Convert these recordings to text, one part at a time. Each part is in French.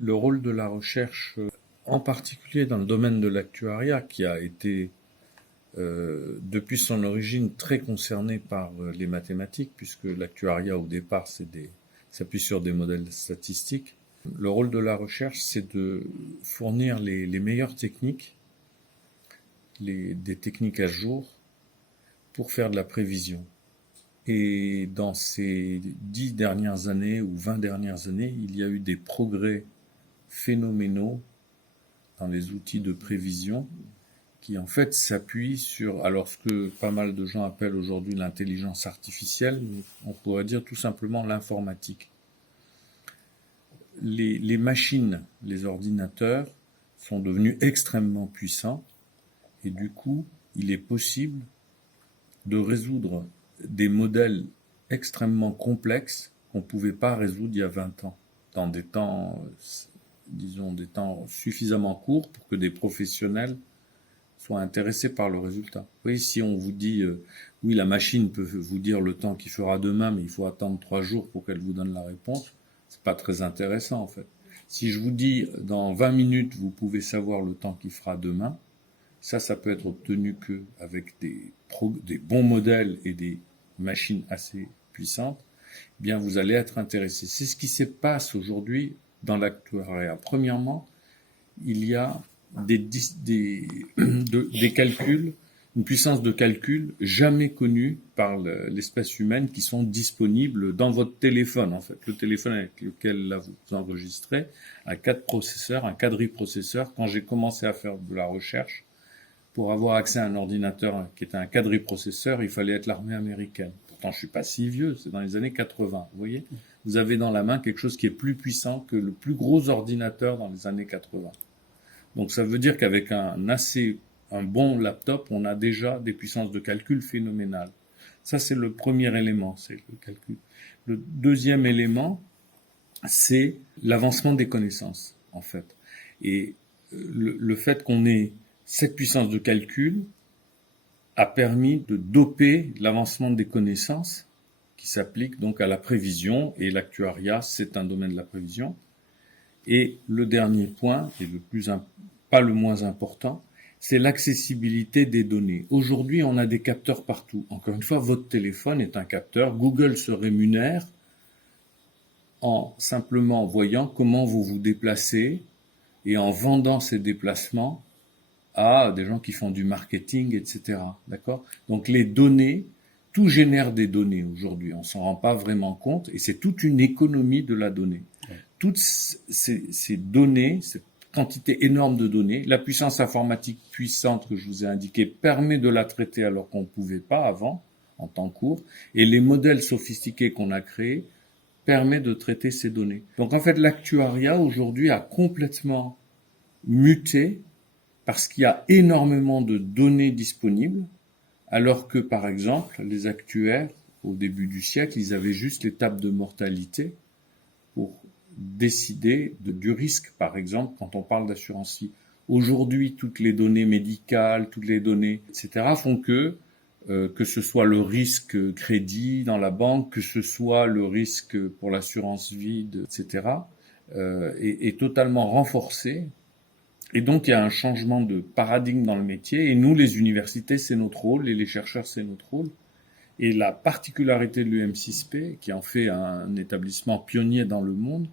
le rôle de la recherche, en particulier dans le domaine de l'actuariat, qui a été depuis son origine très concerné par les mathématiques, puisque l'actuariat au départ s'appuie sur des modèles statistiques. Le rôle de la recherche, c'est de fournir les meilleures techniques, des techniques à jour, pour faire de la prévision. Et dans ces 10 dernières années ou 20 dernières années, il y a eu des progrès phénoménaux dans les outils de prévision qui en fait s'appuient sur, alors ce que pas mal de gens appellent aujourd'hui l'intelligence artificielle, on pourrait dire tout simplement l'informatique. Les machines, les ordinateurs sont devenus extrêmement puissants et du coup, il est possible de résoudre des modèles extrêmement complexes qu'on ne pouvait pas résoudre il y a 20 ans, dans des temps, disons, des temps suffisamment courts pour que des professionnels soient intéressés par le résultat. Vous voyez, si on vous dit, oui, la machine peut vous dire le temps qu'il fera demain, mais il faut attendre 3 jours pour qu'elle vous donne la réponse, c'est pas très intéressant en fait. Si je vous dis, dans 20 minutes, vous pouvez savoir le temps qu'il fera demain, ça peut être obtenu que avec des bons modèles et des machines assez puissantes, eh bien vous allez être intéressé. C'est ce qui se passe aujourd'hui dans l'actuariat. Premièrement, il y a des calculs, une puissance de calcul jamais connue par l'espèce humaine qui sont disponibles dans votre téléphone en fait. Le téléphone avec lequel là vous enregistrez a 4 processeurs, un quadriprocesseur. Quand j'ai commencé à faire de la recherche, pour avoir accès à un ordinateur qui était un quadriprocesseur, il fallait être l'armée américaine. Pourtant, je suis pas si vieux, c'est dans les années 80. Vous voyez, vous avez dans la main quelque chose qui est plus puissant que le plus gros ordinateur dans les années 80. Donc, ça veut dire qu'avec un bon laptop, on a déjà des puissances de calcul phénoménales. Ça, c'est le premier élément, c'est le calcul. Le deuxième élément, c'est l'avancement des connaissances, en fait. Et le fait qu'on ait cette puissance de calcul a permis de doper l'avancement des connaissances qui s'appliquent donc à la prévision, et l'actuariat, c'est un domaine de la prévision. Et le dernier point, et pas le moins important, c'est l'accessibilité des données. Aujourd'hui, on a des capteurs partout. Encore une fois, votre téléphone est un capteur. Google se rémunère en simplement voyant comment vous vous déplacez et en vendant ces déplacements à des gens qui font du marketing, etc. D'accord ? Donc les données, tout génère des données aujourd'hui. On s'en rend pas vraiment compte et c'est toute une économie de la donnée. Ouais. Toutes ces données, cette quantité énorme de données, la puissance informatique puissante que je vous ai indiquée permet de la traiter alors qu'on ne pouvait pas avant, en temps court, et les modèles sophistiqués qu'on a créés permettent de traiter ces données. Donc en fait, l'actuariat aujourd'hui a complètement muté parce qu'il y a énormément de données disponibles, alors que, par exemple, les actuaires, au début du siècle, ils avaient juste les tables de mortalité pour décider du risque, par exemple, quand on parle d'assurance vie. Aujourd'hui, toutes les données médicales, toutes les données, etc., font que ce soit le risque crédit dans la banque, que ce soit le risque pour l'assurance vie, etc., est totalement renforcé. Et donc, il y a un changement de paradigme dans le métier. Et nous, les universités, c'est notre rôle. Et les chercheurs, c'est notre rôle. Et la particularité de l'UM6P, qui en fait un établissement pionnier dans le monde,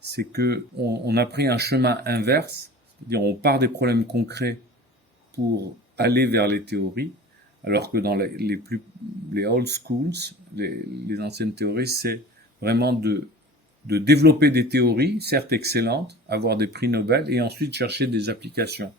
c'est que on a pris un chemin inverse. C'est-à-dire, on part des problèmes concrets pour aller vers les théories. Alors que dans les old schools, les anciennes théories, c'est vraiment de développer des théories, certes excellentes, avoir des prix Nobel, et ensuite chercher des applications.